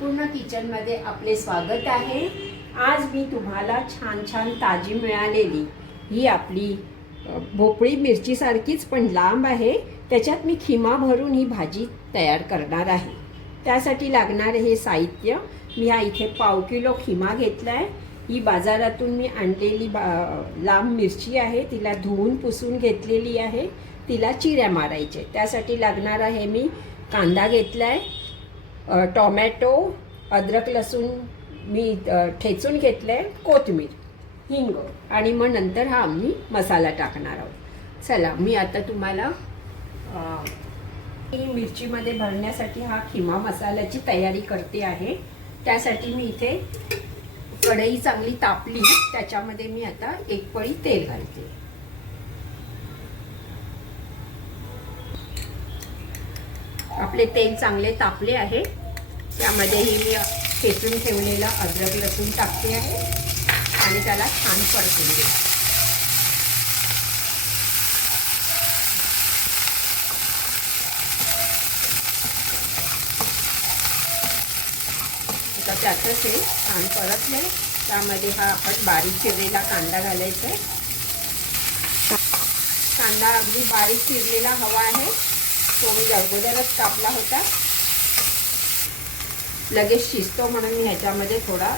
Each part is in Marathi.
अन्नपूर्णा किचनमध्ये आपले स्वागत आहे। आज मी तुम्हाला छान छान ताजी मिळालेली ही आपली भोपळी मिरचीसारखीच पण लांब आहे, त्याच्यात मी खिमा भरून ही भाजी तयार करणार आहे। त्यासाठी लागणारे हे साहित्य मी हा इथे पाव किलो खिमा घेतला आहे। ही बाजारातून मी आणलेली लांब मिरची आहे, तिला धुवून पुसून घेतलेली आहे, तिला चिऱ्या मारायचे। त्यासाठी लागणार आहे मी कांदा घेतला आहे, टोमॅटो, अद्रक लसूण मी ठेचून घेतलं आहे, कोथिंबीर, हिंग आणि मग नंतर हा आम्ही मसाला टाकणार आहोत। चला मी आता तुम्हाला मिरचीमध्ये भरण्यासाठी हा खिमा मसाल्याची तयारी करते आहे। त्यासाठी मी इथे कढई चांगली तापली, त्याच्यामध्ये मी आता एक पळी तेल घालते। आपले तेल चांगले तापले आहे, त्यामध्ये ही मी ठेचून ठेवलेला अद्रक लसूण टाकते आहे आणि त्याला छान परतून घेते। आता त्यातच हे छान परतले, त्यामध्ये हा आपण बारीक चिरलेला कांदा घालायचा आहे। कांदा अगदी बारीक चिरलेला हवा आहे, तो मी अगोदरच कापला होता। लगेच शिजतो म्हणून मी ह्याच्यामध्ये थोडा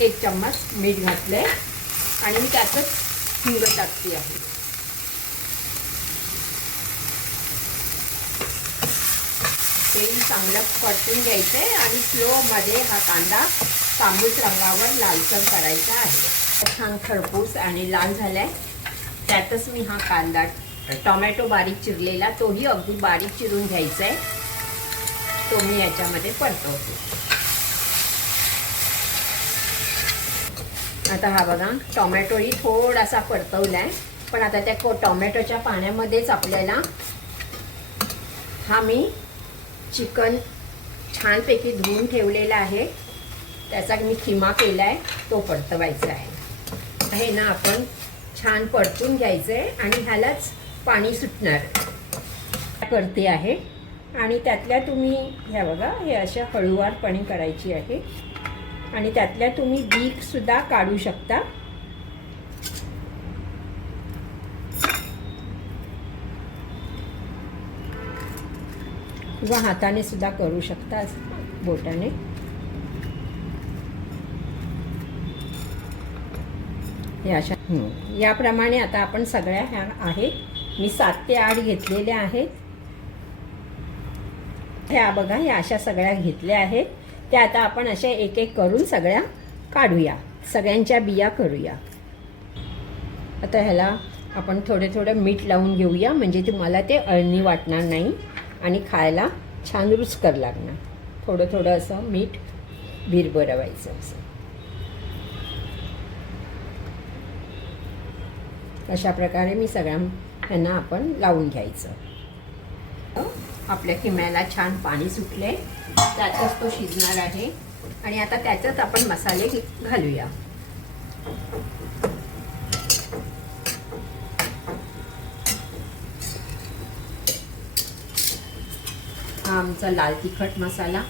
1 चम्मच मीठ घातले आणि मी त्यातच हिंग टाकते आहे। तेल चांगलं परतून घ्यायचं आहे आणि स्लोमध्ये हा कांदा तांबूस रंगावर लालसर करायचा आहे। छान खरपूस आणि लाल झालाय, त्यातच मी हा कांदा टोमॅटो बारीक चिरलेला तोही अगदी बारीक चिरून घ्यायचा आहे, तो मी याच्यामध्ये परतवते। आता हा बघा टोमॅटोही थोडासा परतवलाय, पण आता त्या टोमॅटोच्या पाण्यामध्येच आपल्याला हा मी चिकन छानपैकी धुवून ठेवलेला आहे, त्याचा मी खिमा केलाय, तो परतवायचा आहे। हे ना आपण छान परतून घ्यायचंय आणि ह्यालाच पाणी सुटणार करते आहे। आणि त्यातल्या तुम्ही ह्या बघा हे अशा हळूवारपणे करायची आहे आणि त्यातल्या तुम्ही बीक सुद्धा काढू शकता। किंवा हाताने सुद्धा करू शकता, बोटाने। हे अशा याप्रमाणे आता आपण सगळ्या ह्या आहेत, मी 7 ते 8 घेतलेल्या आहेत। ह्या बघा ह्या अशा सगळ्या घेतल्या आहेत, त्या आता आपण अशा एक एक करून सगळ्या काढूया, सगळ्यांच्या बिया करूया। आता ह्याला आपण थोडे थोडे मीठ लावून घेऊया, म्हणजे तुम्हाला ते अळणी वाटणार नाही आणि खायला छान रुचकर लागणार। थोडं थोडं असं मीठ भिरभरवायचं असं। अशा प्रकारे मी सगळ्या ह्यांना आपण लावून घ्यायचं। आपल्या खिम्याला छान पाणी सुटले, त्यातच तो शिजणार आहे आणि आता त्याच्यात आपण मसाले घालूया। हा आमचा लाल तिखट मसाला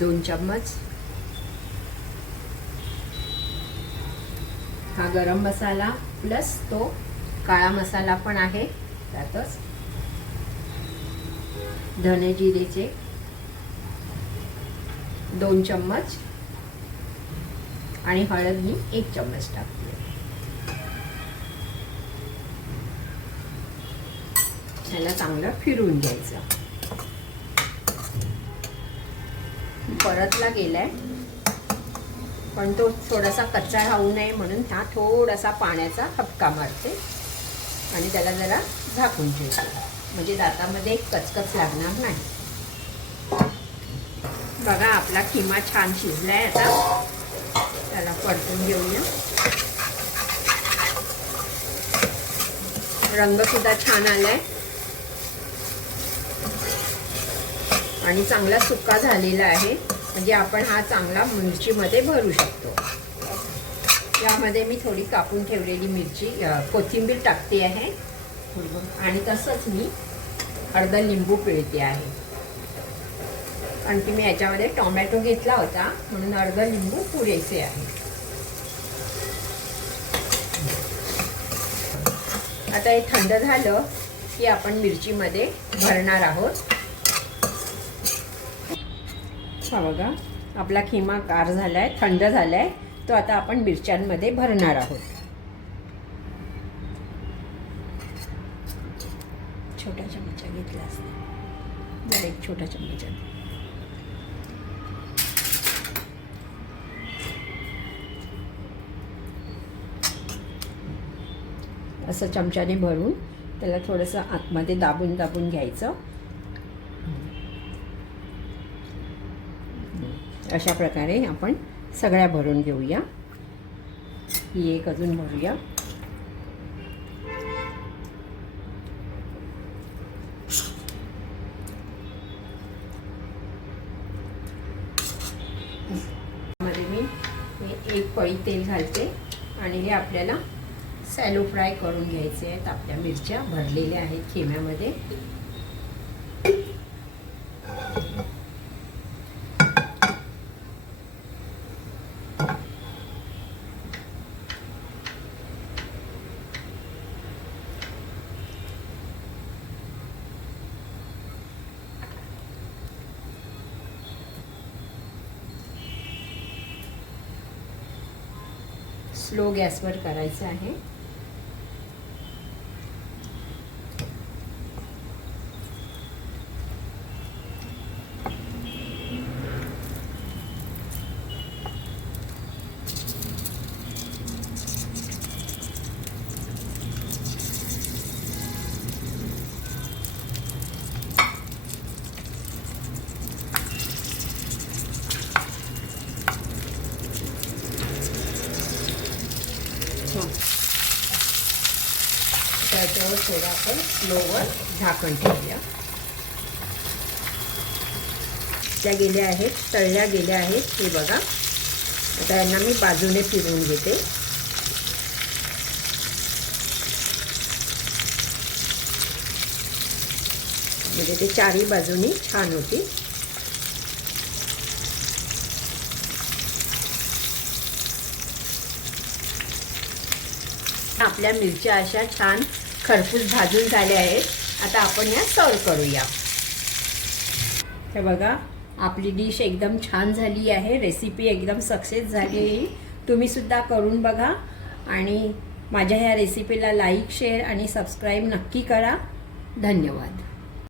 2 चम्मच, हा गरम मसाला प्लस तो काळा मसाला पण आहे त्यातच, धने जिरेचे 2 चम्मच आणि हळद मी 1 चम्मच टाकते। त्याला चांगलं फिरवून घ्यायचं। परतला गेलाय, पण तो थोडासा कच्चा राहू नये म्हणून हा थोडासा पाण्याचा हपका मारते आणि त्याला जरा झाकून ठेवते, म्हणजे दातामध्ये कचकच लागणार नाही। बघा आपला खिमा छान शिजलाय, आता त्याला परतून घेऊया। रंग सुद्धा छान आलाय आणि चांगला सुका झालेला आहे, म्हणजे आपण हा चांगला मिरचीमध्ये भरू शकतो। यामध्ये मी थोडी कापून ठेवलेली मिरची कोथिंबीर टाकते आहे आणि तसंच मी अर्धा लिंबू पिळते आहे। आणखी मी याच्यामध्ये टोमॅटो घेतला होता म्हणून अर्धा लिंबू पुरेसे आहे. आता हे थंड झालं की आपण मिरचीमध्ये भरणार आहोत. हा बघा आपला खिमा गार झालाय, थंड झालाय. तो आता आपण मिरच्यांमध्ये भरणार आहोत. छोटा चमचा घेतला असता, जर एक छोटा चमचा. असं चमच्याने भरून त्याला थोडंसं आतमध्ये दाबून दाबून घ्यायचं. अशा प्रकारे आपण सगळ्या भरून घेऊया. ही एक अजून भरूया. मध्ये मी एक पळी तेल घालते आणि हे आपल्याला सॅलो फ्राय करून घ्यायचे आहेत. आपल्या मिरच्या भरलेल्या आहेत खिम्यामध्ये. स्लो गॅसवर करायचं आहे. त्याच्यावर थोडं आपण स्लोवर झाकण ठेवूया. त्या गेल्या आहेत, तळल्या गेल्या आहेत. हे बघा आता यांना मी बाजूने फिरवून घेते. म्हणजे ते चारही बाजूनी छान होती. आपल्या मिरच्या अशा छान खरपूस भाजून झाल्या आहेत. आता आपण या सर्व करूया. हे बघा आपली डिश एकदम छान झाली आहे. रेसिपी एकदम सक्सेस झाली आहे. तुम्ही सुद्धा करून बघा आणि माझ्या ह्या रेसिपीला लाईक, शेअर आणि सबस्क्राईब नक्की करा. धन्यवाद.